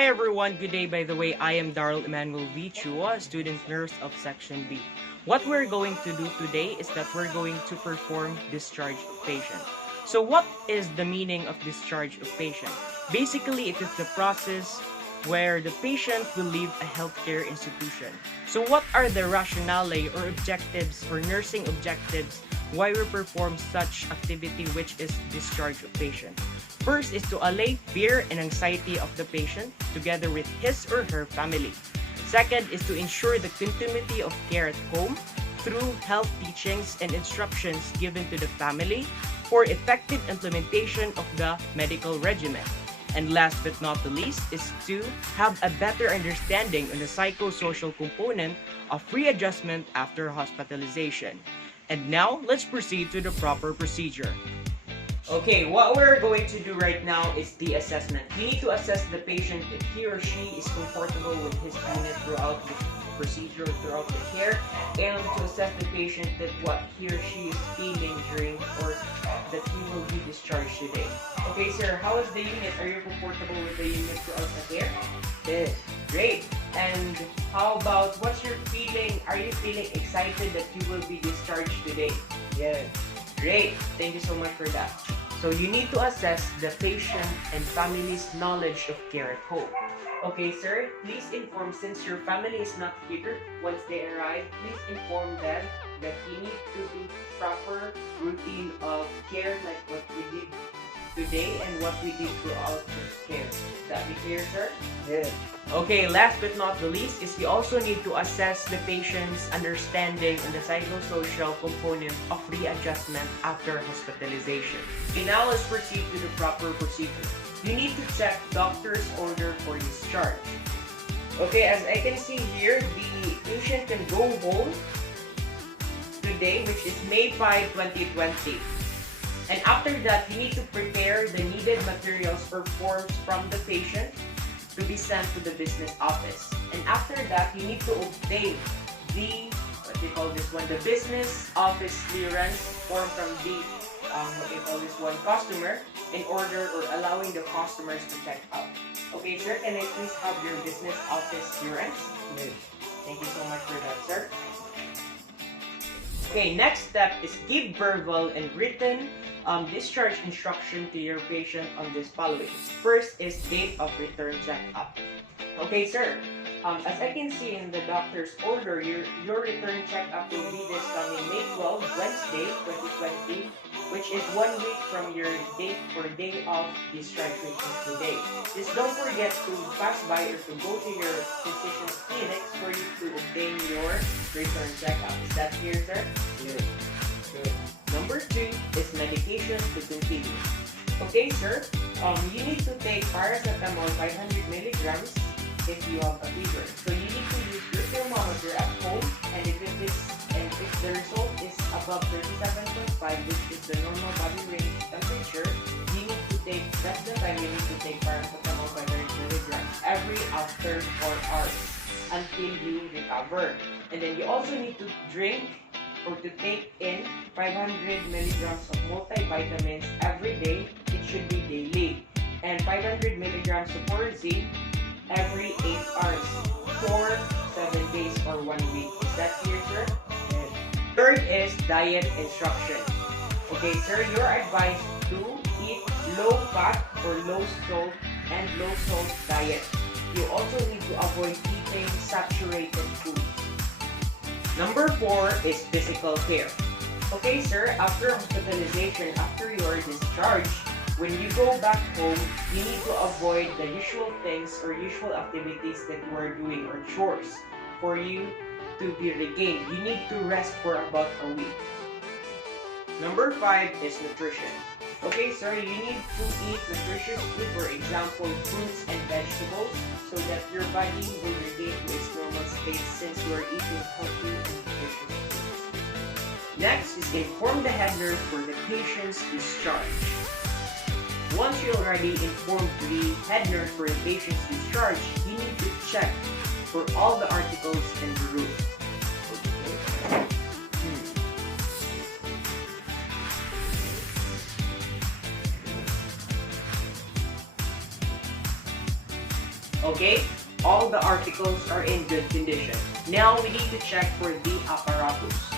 Hi everyone, good day. By the way, I am Darrell Emmanuel V. Chua, student nurse of Section B. What we're going to do today is that we're going to perform discharge of patient. So what is the meaning of discharge of patient? Basically, it is the process where the patient will leave a healthcare institution. So what are the rationale or objectives or nursing objectives why we perform such activity, which is discharge of patient? First is to allay fear and anxiety of the patient together with his or her family. Second is to ensure the continuity of care at home through health teachings and instructions given to the family for effective implementation of the medical regimen. And last but not the least is to have a better understanding on the psychosocial component of readjustment after hospitalization. And now, let's proceed to the proper procedure. Okay, what we're going to do right now is the assessment. You need to assess the patient if he or she is comfortable with his unit throughout the procedure, throughout the care, and to assess the patient that what he or she is feeling during or that he will be discharged today. Okay, sir, how is the unit? Are you comfortable with the unit throughout the care? Yes. Great. And how about what's your feeling? Are you feeling excited that you will be discharged today? Yes. Great. Thank you so much for that. So you need to assess the patient and family's knowledge of care at home. Okay, sir, please inform, since your family is not here once they arrive, please inform them that you need to do proper routine of care like what we did today and what we did throughout the care. Is that be clear, sir? Yes. Okay, last but not the least is you also need to assess the patient's understanding on the psychosocial component of readjustment after hospitalization. Okay, now let's proceed to the proper procedure. You need to check doctor's order for discharge. Okay, as I can see here, the patient can go home today, which is May 5, 2020. And after that, you need to prepare the needed materials or forms from the patient to be sent to the business office. And after that, you need to obtain the, what do you call this one, the business office clearance form from the, what do you call this one, customer in order or allowing the customers to check out. Okay, sir, can I please have your business office clearance? Yes. Thank you so much for that, sir. Okay, next step is give verbal and written discharge instruction to your patient on this following. First is date of return checkup. Okay, sir. As I can see in the doctor's order, your return checkup will be this coming May 12, Wednesday, 2020, which is 1 week from your date for day of discharge, which is today. Just don't forget to pass by or to go to your physician's clinics for you to obtain your return checkup. Is that clear, sir? Yes. Good. Number 2 is medication to continue. Okay, sir. You need to take paracetamol 500 milligrams if you have a fever. So you need to use your thermometer at home, and if the result is above 37.5, which is the normal body range temperature, you need to take, that's the time you need to take paracetamol 500 milligrams every after 4 hours until you recover. And then you also need to drink or to take in 500 milligrams of multivitamins every day. It should be daily. And 500 milligrams of zinc every 8 hours for 7 days or 1 week. Is that clear, sir? Yes. Third is diet instruction. Okay, sir, you're advised to eat low fat or low salt and low salt diet. You also need to avoid eating saturated foods. Number 4 is physical care. Okay, sir, after hospitalization, after you are discharged, when you go back home, you need to avoid the usual things or usual activities that you are doing or chores for you to be regained. You need to rest for about a week. Number 5 is nutrition. Okay, sir, you need to eat nutritious food, for example, fruits and vegetables, so that your body will regain to its normal state since you are eating healthy and nutritious foods. Next is inform the head nurse for the patient's discharge. Once you already informed the head nurse for the patient's discharge, you need to check for all the articles in the room. Okay. Okay, all the articles are in good condition. Now we need to check for the apparatus.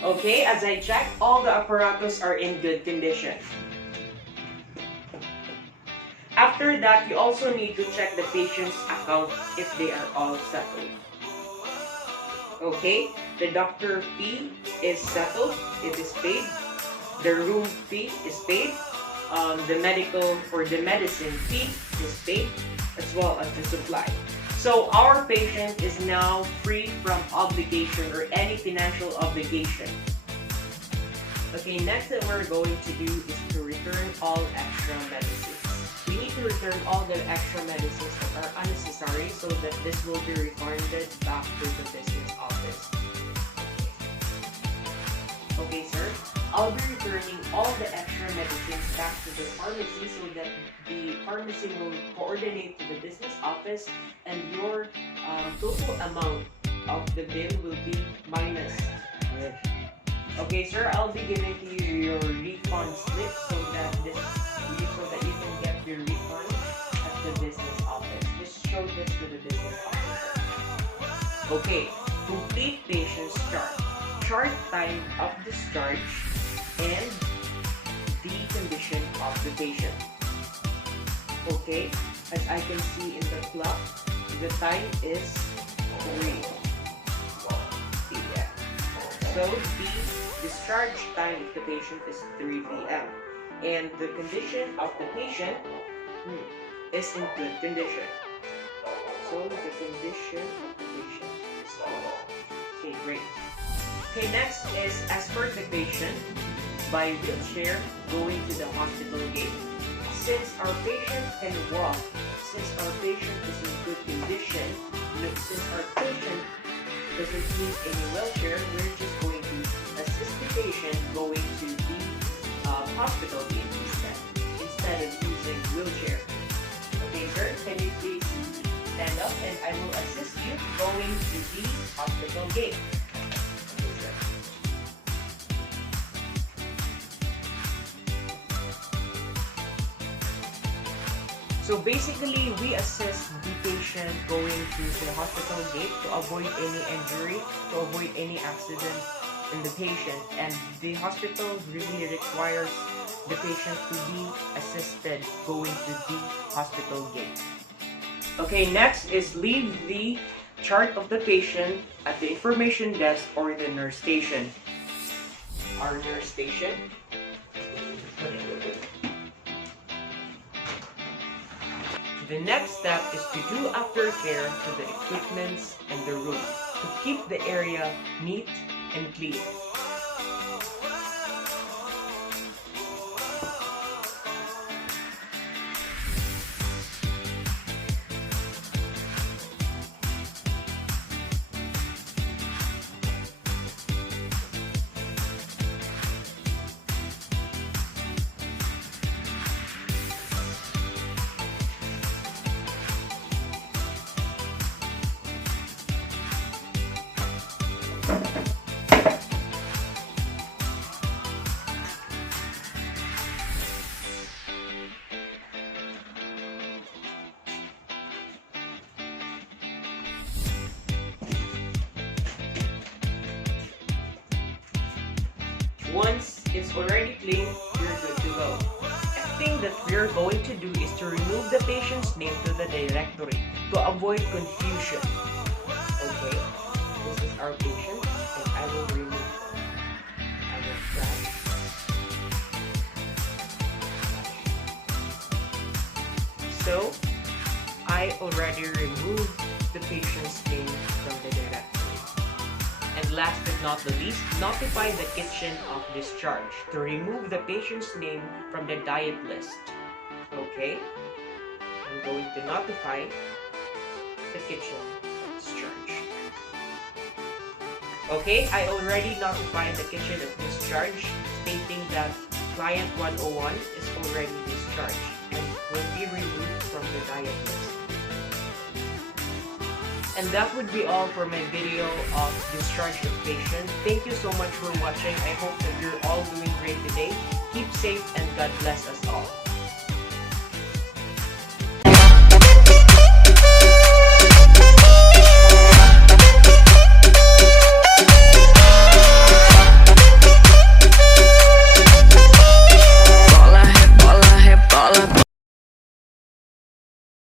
Okay, as I check, all the apparatus are in good condition. After that, you also need to check the patient's account if they are all settled. Okay, the doctor fee is settled, it is paid. The room fee is paid. The medical or the medicine fee is paid, as well as the supply. So our patient is now free from obligation or any financial obligation. Okay, next that we're going to do is to return all extra medicines. We need to return all the extra medicines that are unnecessary so that this will be refunded back to the business office. Okay, sir. I'll be returning all the extra medicines back to the pharmacy so that the pharmacy will coordinate to the business office and your total amount of the bill will be minus. Yes. Okay, sir, I'll be giving to you your refund slip so that you can get your refund at the business office. Just show this to the business officer. Okay, complete patient's chart. Chart time of discharge and the condition of the patient. Okay, as I can see in the clock, the time is 3 p.m. So the discharge time of the patient is 3 p.m. And the condition of the patient is in good condition. So the condition of the patient is good. Okay, great. Okay, next is as per the patient by wheelchair going to the hospital gate. Since our patient can walk, since our patient is in good condition, since our patient doesn't need any wheelchair, we're just going to assist the patient going to the hospital gate instead of using wheelchair. Okay, sir, can you please stand up and I will assist you going to the hospital gate. Okay, sir. So basically, we assist the patient going to the hospital gate to avoid any injury, to avoid any accident in the patient, and the hospital really requires the patient to be assisted going to the hospital gate. Okay, next is leave the chart of the patient at the information desk or the nurse station. Our nurse station. The next step is to do aftercare to the equipments and the room to keep the area neat and clean. Once it's already clean, you're good to go. Next thing that we're going to do is to remove the patient's name to the directory to avoid confusion. Okay, this is our patient and I will remove them. I will flash. So, I already removed the patient's name from the directory. And last but not the least, notify the kitchen of discharge to remove the patient's name from the diet list. Okay, I'm going to notify the kitchen of discharge. Okay, I already notified the kitchen of discharge, stating that client 101 is already discharged and will be removed from the diet list. And that would be all for my video of discharge of patient. Thank you so much for watching. I hope that you're all doing great today. Keep safe and God bless us all.